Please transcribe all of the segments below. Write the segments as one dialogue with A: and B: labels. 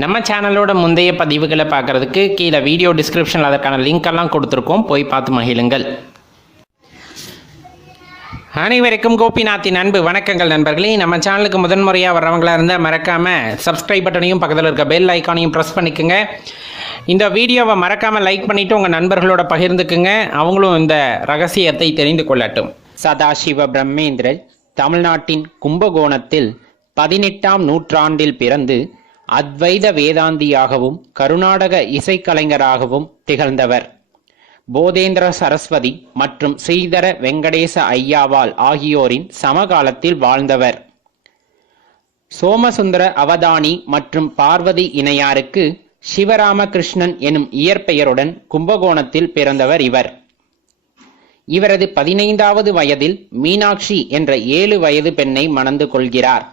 A: நம்ம சேனலோட முந்தைய பதிவுகளை பார்க்குறதுக்கு கீழே வீடியோ டிஸ்கிரிப்ஷனில் அதற்கான லிங்க் எல்லாம் கொடுத்துருக்கோம். போய் பார்த்து மகிழுங்கள். அனைவருக்கும் கோபிநாத்தின் அன்பு. வணக்கங்கள் நண்பர்களே. நம்ம சேனலுக்கு முதன்முறையாக வர்றவங்களாக இருந்தால் மறக்காமல் சப்ஸ்கிரைப் பட்டனையும் பக்கத்தில் இருக்க பெல் ஐக்கானையும் ப்ரெஸ் பண்ணிக்கோங்க. இந்த வீடியோவை மறக்காமல் லைக் பண்ணிவிட்டு உங்கள் நண்பர்களோட பகிர்ந்துக்குங்க. அவங்களும் இந்த ரகசியத்தை தெரிந்து கொள்ளட்டும். சதாசிவ பிரம்மேந்திரர் தமிழ்நாட்டின் கும்பகோணத்தில் பதினெட்டாம் நூற்றாண்டில் பிறந்து அத்வைத வேதாந்தியாகவும் கருநாடக இசைக்கலைஞராகவும் திகழ்ந்தவர். போதேந்திர சரஸ்வதி மற்றும் ஸ்ரீதர வெங்கடேச ஐயாவால் ஆகியோரின் சமகாலத்தில் வாழ்ந்தவர். சோமசுந்தர அவதானி மற்றும் பார்வதி இணையாருக்கு சிவராமகிருஷ்ணன் எனும் இயற்பெயருடன் கும்பகோணத்தில் பிறந்தவர் இவர். இவரது பதினைந்தாவது வயதில் மீனாட்சி என்ற ஏழு வயது பெண்ணை மணந்து கொள்கிறார்.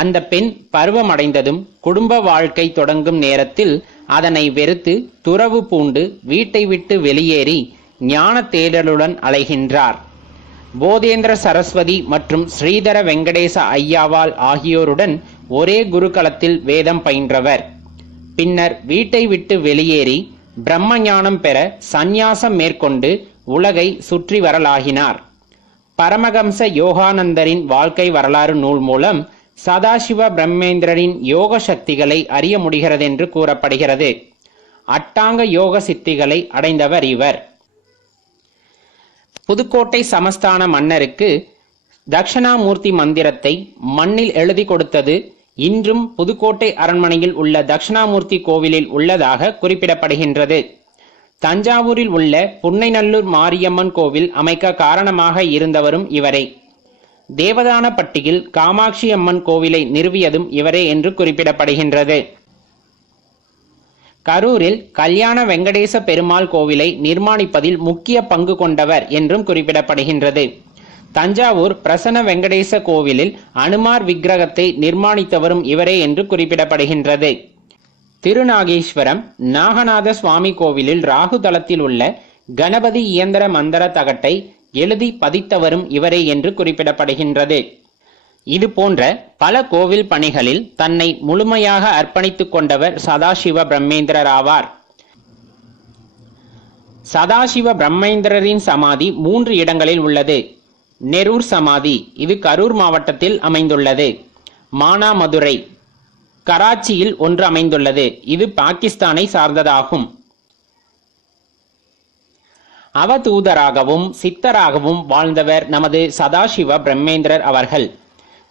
A: அந்த பெண் பருவமடைந்ததும் குடும்ப வாழ்க்கை தொடங்கும் நேரத்தில் அதனை வெறுத்து துறவு பூண்டு வீட்டை விட்டு வெளியேறி ஞான தேடலுடன் அலைகின்றார். போதேந்திர சரஸ்வதி மற்றும் ஸ்ரீதர வெங்கடேச ஐயாவால் ஆகியோருடன் ஒரே குருகலத்தில் வேதம் பயின்றவர். பின்னர் வீட்டை விட்டு வெளியேறி பிரம்ம ஞானம் பெற சந்நியாசம் மேற்கொண்டு உலகை சுற்றி வரலாகினார். பரமகம்ச யோகானந்தரின் வாழ்க்கை வரலாறு நூல் மூலம் சதாசிவ பிரம்மேந்திரரின் யோக சக்திகளை அறிய முடிகிறது என்று கூறப்படுகிறது. அட்டாங்க யோக சித்திகளை அடைந்தவர் இவர். புதுக்கோட்டை சமஸ்தான மன்னருக்கு தக்ஷணாமூர்த்தி மந்திரத்தை மண்ணில் எழுதி கொடுத்தது இன்றும் புதுக்கோட்டை அரண்மனையில் உள்ள தக்ஷணாமூர்த்தி கோவிலில் உள்ளதாக குறிப்பிடப்படுகின்றது. தஞ்சாவூரில் உள்ள புன்னைநல்லூர் மாரியம்மன் கோவில் அமைக்க காரணமாக இருந்தவரும் இவரே. தேவதானப்பட்டியில் காமாட்சி அம்மன் கோவிலை நிறுவியதும் இவரே என்று குறிப்பிடப்படுகின்றது. கரூரில் கல்யாண வெங்கடேச பெருமாள் கோவிலை நிர்மாணிப்பதில் முக்கிய பங்கு கொண்டவர் என்றும் குறிப்பிடப்படுகின்றது. தஞ்சாவூர் பிரசன்ன வெங்கடேச கோவிலில் அனுமார் விக்கிரகத்தை நிர்மாணித்தவரும் இவரே என்று குறிப்பிடப்படுகின்றது. திருநாகேஸ்வரம் நாகநாத சுவாமி கோவிலில் ராகு தளத்தில் உள்ள கணபதி இயந்திர மந்திர தகட்டை எழுதி பதித்தவரும் இவரே என்று குறிப்பிடப்படுகின்றது. இது போன்ற பல கோவில் பணிகளில் தன்னை முழுமையாக அர்ப்பணித்துக் கொண்டவர் சதாசிவ பிரம்மேந்திரர் ஆவார். சதாசிவ பிரம்மேந்திரரின் சமாதி மூன்று இடங்களில் உள்ளது. நெரூர் சமாதி இது கரூர் மாவட்டத்தில் அமைந்துள்ளது. மானாமதுரை கராச்சியில் ஒன்று அமைந்துள்ளது. இது பாகிஸ்தானை சார்ந்ததாகும். அவதூதராகவும் சித்தராகவும் வாழ்ந்தவர் நமது சதாசிவ பிரம்மேந்திரர் அவர்கள்.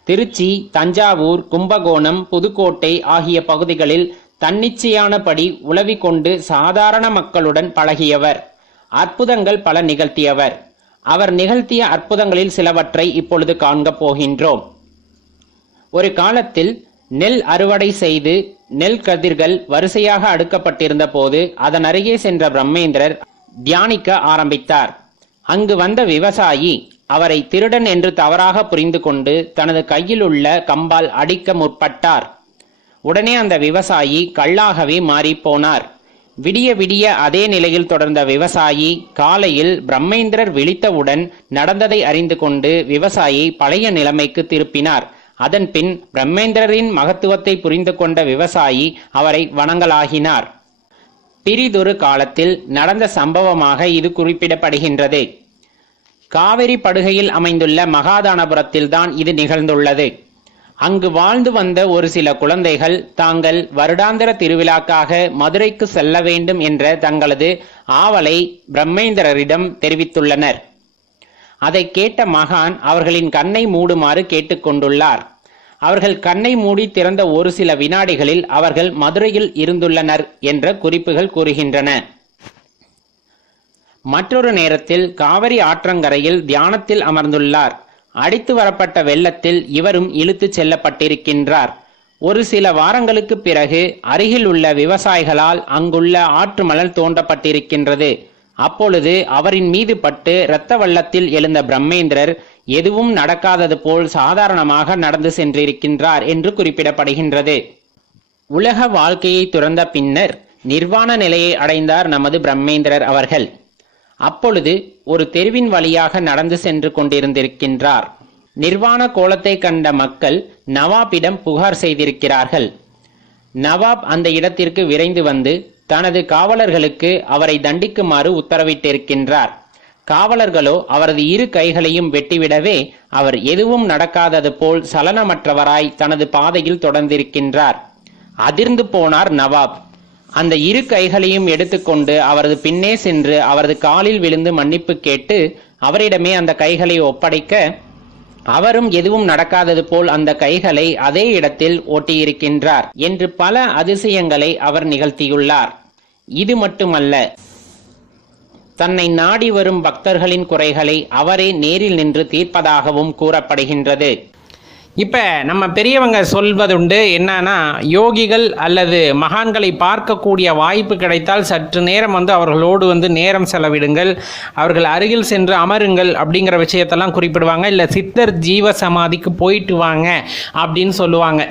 A: திருச்சி தஞ்சாவூர் கும்பகோணம் புதுக்கோட்டை ஆகிய பகுதிகளில் தன்னிச்சையானபடி உளவி கொண்டு சாதாரண மக்களுடன் பழகியவர். அற்புதங்கள் பல நிகழ்த்தியவர். அவர் நிகழ்த்திய அற்புதங்களில் சிலவற்றை இப்பொழுது காண்கப் போகின்றோம். ஒரு காலத்தில் நெல் அறுவடை செய்து நெல் கதிர்கள் வரிசையாக அடுக்கப்பட்டிருந்த போது அதன் அருகே சென்ற பிரம்மேந்திரர் தியானிக்க ஆரம்பித்தார். அங்கு வந்த விவசாயி அவரை திருடன் என்று தவறாக புரிந்து கொண்டு தனது கையில் உள்ள கம்பால் அடிக்க முற்பட்டார். உடனே அந்த விவசாயி கல்லாகவே மாறிப் போனார் விடிய விடிய அதே நிலையில் தொடர்ந்த விவசாயி காலையில் பிரம்மேந்திரர் விழித்தவுடன் நடந்ததை அறிந்து கொண்டு விவசாயி பழைய நிலைமைக்கு திருப்பினார். அதன்பின் பிரம்மேந்திரரின் மகத்துவத்தை புரிந்து கொண்ட விவசாயி அவரை வணங்கலாகினார். பிரிதொரு காலத்தில் நடந்த சம்பவமாக இது குறிப்பிடப்படுகின்றது. காவிரி படுகையில் அமைந்துள்ள மகாதானபுரத்தில்தான் இது நிகழ்ந்துள்ளது. அங்கு வாழ்ந்து வந்த ஒரு சில குழந்தைகள் தாங்கள் வருடாந்திர திருவிழாக்காக மதுரைக்கு செல்ல வேண்டும் என்ற தங்களது ஆவலை பிரம்மேந்திரரிடம் தெரிவித்துள்ளனர். அதை கேட்ட மகான் அவர்களின் கண்ணை மூடுமாறு கேட்டுக்கொண்டுள்ளார். அவர்கள் கண்ணை மூடி திறந்த ஒரு சில வினாடிகளில் அவர்கள் மதுரையில் இருந்துள்ளனர் என்ற குறிப்புகள் கூறுகின்றன. மற்றொரு நேரத்தில் காவிரி ஆற்றங்கரையில் தியானத்தில் அமர்ந்துள்ளார். அடித்து வரப்பட்ட வெள்ளத்தில் இவரும் இழுத்துச் செல்லப்பட்டிருக்கின்றார். ஒரு சில வாரங்களுக்கு பிறகு அருகில் உள்ள விவசாயிகளால் அங்குள்ள ஆற்று மணல் தோண்டப்பட்டிருக்கின்றது. அப்பொழுது அவரின் மீது பட்டு இரத்த வள்ளத்தில் எழுந்த பிரம்மேந்திரர் எதுவும் நடக்காதது போல் சாதாரணமாக நடந்து சென்றிருக்கின்றார் என்று குறிப்பிடப்படுகின்றது. உலக வாழ்க்கையை துறந்த பின்னர் நிர்வாண நிலையை அடைந்தார் நமது பிரம்மேந்திரர் அவர்கள். அப்பொழுது ஒரு தெருவின் வழியாக நடந்து சென்று கொண்டிருந்திருக்கின்றார். நிர்வாண கோலத்தை கண்ட மக்கள் நவாபிடம் புகார் செய்திருக்கிறார்கள். நவாப் அந்த இடத்திற்கு விரைந்து வந்து தனது காவலர்களுக்கு அவரை தண்டிக்குமாறு உத்தரவிட்டிருக்கின்றார். காவலர்களோ அவரது இரு கைகளையும் வெட்டிவிடவே அவர் எதுவும் நடக்காதது போல் சலனமற்றவராய் தனது பாதையில் தொடர்ந்திருக்கின்றார். அதிர்ந்து போனார் நவாப். அந்த இரு கைகளையும் எடுத்துக்கொண்டு அவரது பின்னே சென்று அவரது காலில் விழுந்து மன்னிப்பு கேட்டு அவரிடமே அந்த கைகளை ஒப்படைக்க அவரும் எதுவும் நடக்காதது போல் அந்த கைகளை அதே இடத்தில் ஓட்டியிருக்கின்றார் என்று பல அதிசயங்களை அவர் நிகழ்த்தியுள்ளார். இது மட்டுமல்ல தன்னை நாடி வரும் பக்தர்களின் குறைகளை அவரே நேரில் நின்று தீர்ப்பதாகவும் கூறப்படுகின்றது.
B: இப்போ நம்ம பெரியவங்க சொல்வதுண்டு என்னன்னா யோகிகள் அல்லது மகான்களை பார்க்கக்கூடிய வாய்ப்பு கிடைத்தால் சற்று நேரம் வந்து அவர்களோடு வந்து நேரம் செலவிடுங்கள் அவர்கள் அருகில் சென்று அமருங்கள் அப்படிங்கிற விஷயத்தெல்லாம் குறிப்பிடுவாங்க. இல்லை சித்தர் ஜீவ சமாதிக்கு போயிட்டு வாங்க அப்படின்னு சொல்லுவாங்க.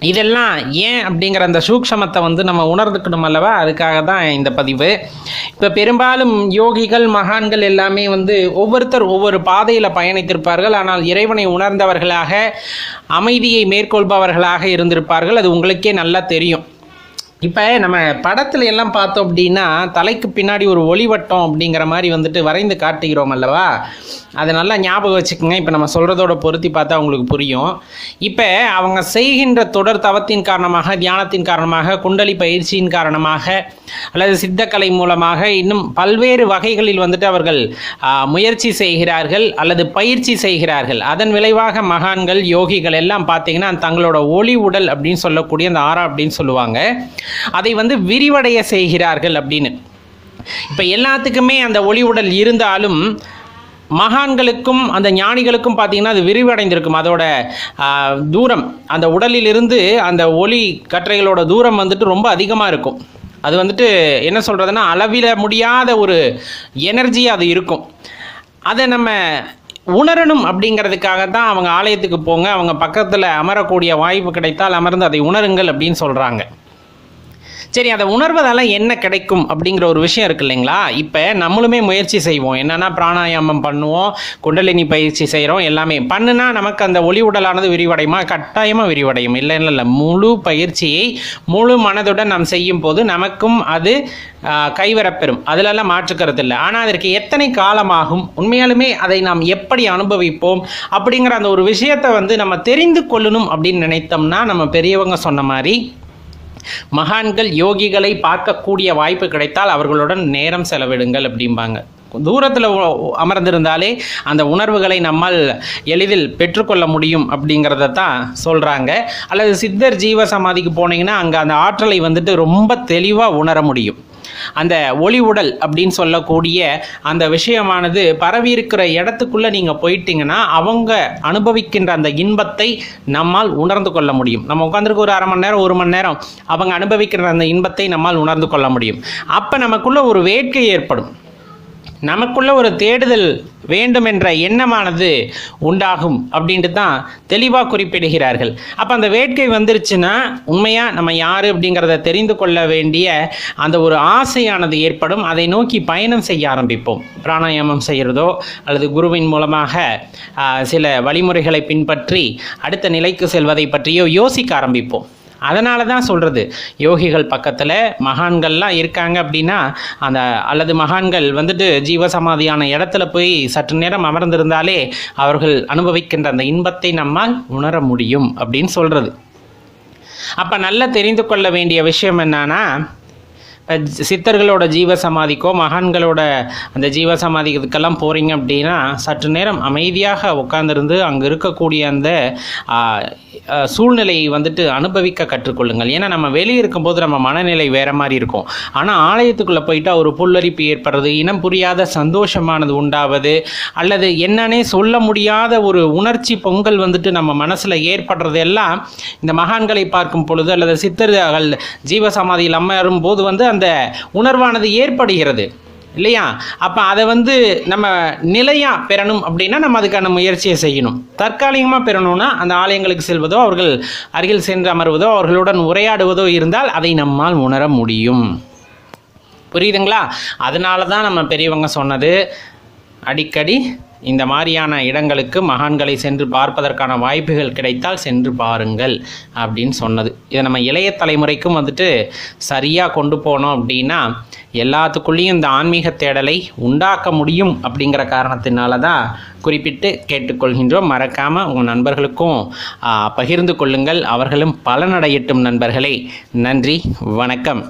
B: இதெல்லாம் ஏன் அப்படிங்கிற அந்த சூக்ஷமத்தை வந்து நம்ம உணர்ந்துக்கணும் அல்லவா? அதுக்காக தான் இந்த பதிவு. இப்போ பெரும்பாலும் யோகிகள் மகான்கள் எல்லாமே வந்து ஒவ்வொருத்தர் ஒவ்வொரு பாதையில் பயணித்திருப்பார்கள். ஆனால் இறைவனை உணர்ந்தவர்களாக அமைதியை மேற்கொள்பவர்களாக இருந்திருப்பார்கள். அது உங்களுக்கே நல்லா தெரியும். இப்போ நம்ம படத்துல எல்லாம் பார்த்தோம் அப்படின்னா தலைக்கு பின்னாடி ஒரு ஒளிவட்டம் அப்படிங்கிற மாதிரி வந்துட்டு வரைந்து காட்டுகிறோம் அல்லவா? அதை நல்லா ஞாபகம் வச்சுக்கோங்க. இப்போ நம்ம சொல்கிறதோட பொருத்தி பார்த்தா அவங்களுக்கு புரியும். இப்போ அவங்க செய்கின்ற தொடர் தவத்தின் காரணமாக தியானத்தின் காரணமாக குண்டலி பயிற்சியின் காரணமாக அல்லது சித்தக்கலை மூலமாக இன்னும் பல்வேறு வகைகளில் வந்துட்டு அவர்கள் முயற்சி செய்கிறார்கள் அல்லது பயிற்சி செய்கிறார்கள். அதன் விளைவாக மகான்கள் யோகிகள் எல்லாம் பார்த்தீங்கன்னா தங்களோட ஒளி உடல் அப்படின்னு சொல்லக்கூடிய அந்த ஆறா அப்படின்னு சொல்லுவாங்க. அதை வந்து விரிவடைய செய்கிறார்கள் அப்படின்னு. இப்போ எல்லாத்துக்குமே அந்த ஒளி உடல் இருந்தாலும் மகான்களுக்கும் அந்த ஞானிகளுக்கும் பார்த்தீங்கன்னா அது விரிவடைந்திருக்கும். அதோட தூரம் அந்த உடலிலிருந்து அந்த ஒளி கற்றைகளோட தூரம் வந்துட்டு ரொம்ப அதிகமாக இருக்கும். அது வந்துட்டு என்ன சொல்கிறதுனா அளவில முடியாத ஒரு எனர்ஜி அது இருக்கும். அதை நம்ம உணரணும் அப்படிங்கிறதுக்காக தான் அவங்க ஆலயத்துக்கு போங்க. அவங்க பக்கத்தில் அமரக்கூடிய வாய்ப்பு கிடைத்தால் அமர்ந்து அதை உணருங்கள் அப்படின்னு சொல்கிறாங்க சரி அதை உணர்வதால என்ன கிடைக்கும் அப்படிங்கிற ஒரு விஷயம் இருக்கு இல்லைங்களா? இப்போ நம்மளுமே முயற்சி செய்வோம். என்னன்னா பிராணாயாமம் பண்ணுவோம் குண்டலினி பயிற்சி செய்கிறோம் எல்லாமே. பண்ணுனா நமக்கு அந்த ஒளி உடலானது விரிவடையுமா? கட்டாயமாக விரிவடையும். இல்லை இல்லை இல்லை. முழு பயிற்சியை முழு மனதுடன் நாம் செய்யும் போது நமக்கும் அது கைவரப்பெறும். அதிலெல்லாம் மாற்றுக்கிறது இல்லை. ஆனால் அதற்கு எத்தனை காலமாகும்? உண்மையாலுமே அதை நாம் எப்படி அனுபவிப்போம்? அப்படிங்கிற அந்த ஒரு விஷயத்தை வந்து நம்ம தெரிந்து கொள்ளணும் அப்படின்னு நினைத்தோம்னா நம்ம பெரியவங்க சொன்ன மாதிரி மகான்கள் யோகிகளை பார்க்கக்கூடிய வாய்ப்பு கிடைத்தால் அவர்களுடன் நேரம் செலவிடுங்கள் அப்படிம்பாங்க. தூரத்தில் அமர்ந்திருந்தாலே அந்த உணர்வுகளை நம்மால் எளிதில் பெற்றுக்கொள்ள முடியும் அப்படிங்கிறத தான் சொல்கிறாங்க அல்லது சித்தர் ஜீவ சமாதிக்கு போனீங்கன்னா அங்கே அந்த ஆற்றலை வந்துட்டு ரொம்ப தெளிவாக உணர முடியும். அந்த ஒளி உடல் அப்படின்னு சொல்லக்கூடிய அந்த விஷயமானது பரவி இருக்கிற இடத்துக்குள்ளே நீங்கள் போயிட்டீங்கன்னா அவங்க அனுபவிக்கின்ற அந்த இன்பத்தை நம்மால் உணர்ந்து கொள்ள முடியும். நம்ம உட்காந்துருக்க ஒரு அரை மணி நேரம் ஒரு மணி நேரம் அவங்க அனுபவிக்கிற அந்த இன்பத்தை நம்மால் உணர்ந்து கொள்ள முடியும். அப்போ நமக்குள்ள ஒரு வேட்கை ஏற்படும். நமக்குள்ள ஒரு தேடுதல் வேண்டும் என்ற எண்ணமானது உண்டாகும் அப்படின்ட்டு தான் தெளிவாக குறிப்பிடுகிறார்கள். அப்போ அந்த வேட்கை வந்துருச்சுன்னா உண்மையாக நம்ம யார் அப்படிங்கிறத தெரிந்து கொள்ள வேண்டிய அந்த ஒரு ஆசையானது ஏற்படும். அதை நோக்கி பயணம் செய்ய ஆரம்பிப்போம். பிராணாயாமம் செய்கிறதோ அல்லது குருவின் மூலமாக சில வழிமுறைகளை பின்பற்றி அடுத்த நிலைக்கு செல்வதை பற்றியோ யோசிக்க ஆரம்பிப்போம். அதனால தான் சொல்கிறது யோகிகள் பக்கத்தில் மகான்கள்லாம் இருக்காங்க அப்படின்னா அந்த அல்லது மகான்கள் வந்துட்டு ஜீவசமாதியான இடத்துல போய் சற்று நேரம் அமர்ந்திருந்தாலே அவர்கள் அனுபவிக்கின்ற அந்த இன்பத்தை நம்மால் உணர முடியும் அப்படின்னு சொல்கிறது அப்போ நல்லா தெரிந்து கொள்ள வேண்டிய விஷயம் என்னன்னா சித்தர்களோட ஜீவ சமாதிக்கோ மகான்களோட அந்த ஜீவசமாதிக்கெல்லாம் போகிறீங்க அப்படின்னா சற்று நேரம் அமைதியாக உட்காந்துருந்து அங்கே இருக்கக்கூடிய அந்த சூழ்நிலையை வந்துட்டு அனுபவிக்க கற்றுக்கொள்ளுங்கள். ஏன்னா நம்ம வெளியே இருக்கும்போது நம்ம மனநிலை வேறு மாதிரி இருக்கும். ஆனால் ஆலயத்துக்குள்ளே போயிட்டால் ஒரு புல்லரிப்பு ஏற்படுறது இனம் புரியாத சந்தோஷமானது உண்டாவது அல்லது என்னன்னே சொல்ல முடியாத ஒரு உணர்ச்சி பொங்கல் வந்துட்டு நம்ம மனசில் ஏற்படுறது எல்லாம் இந்த மகான்களை பார்க்கும் பொழுது அல்லது சித்தர்கள் ஜீவசமாதியில் அமரும் போது வந்து அந்த அந்த உணர்வானது ஏற்படுகிறது இல்லையா? அப்போ அதை வந்து நம்ம நிலையாக பெறணும் அப்படின்னா நம்ம அதுக்கான முயற்சியை செய்யணும். தற்காலிகமாக பெறணும்னா அந்த ஆலயங்களுக்கு செல்வதோ அவர்கள் அருகில் சென்று அமர்வதோ அவர்களுடன் உரையாடுவதோ இருந்தால் அதை நம்மால் உணர முடியும். புரியுதுங்களா? அதனால தான் நம்ம பெரியவங்க சொன்னது. அடிக்கடி இந்த மாதிரியான இடங்களுக்கு மகான்களை சென்று பார்ப்பதற்கான வாய்ப்புகள் கிடைத்தால் சென்று பாருங்கள் அப்படின்னு சொன்னது. இதை நம்ம இளைய தலைமுறைக்கும் வந்துட்டு சரியாக கொண்டு போனோம் அப்படின்னா எல்லாத்துக்குள்ளேயும் இந்த ஆன்மீக தேடலை உண்டாக்க முடியும் அப்படிங்கிற காரணத்தினால தான் குறிப்பிட்டு கேட்டுக்கொள்கின்றோம். மறக்காமல் உங்கள் நண்பர்களுக்கும் பகிர்ந்து கொள்ளுங்கள். அவர்களும் பலனடையட்டும் நண்பர்களே. நன்றி வணக்கம்.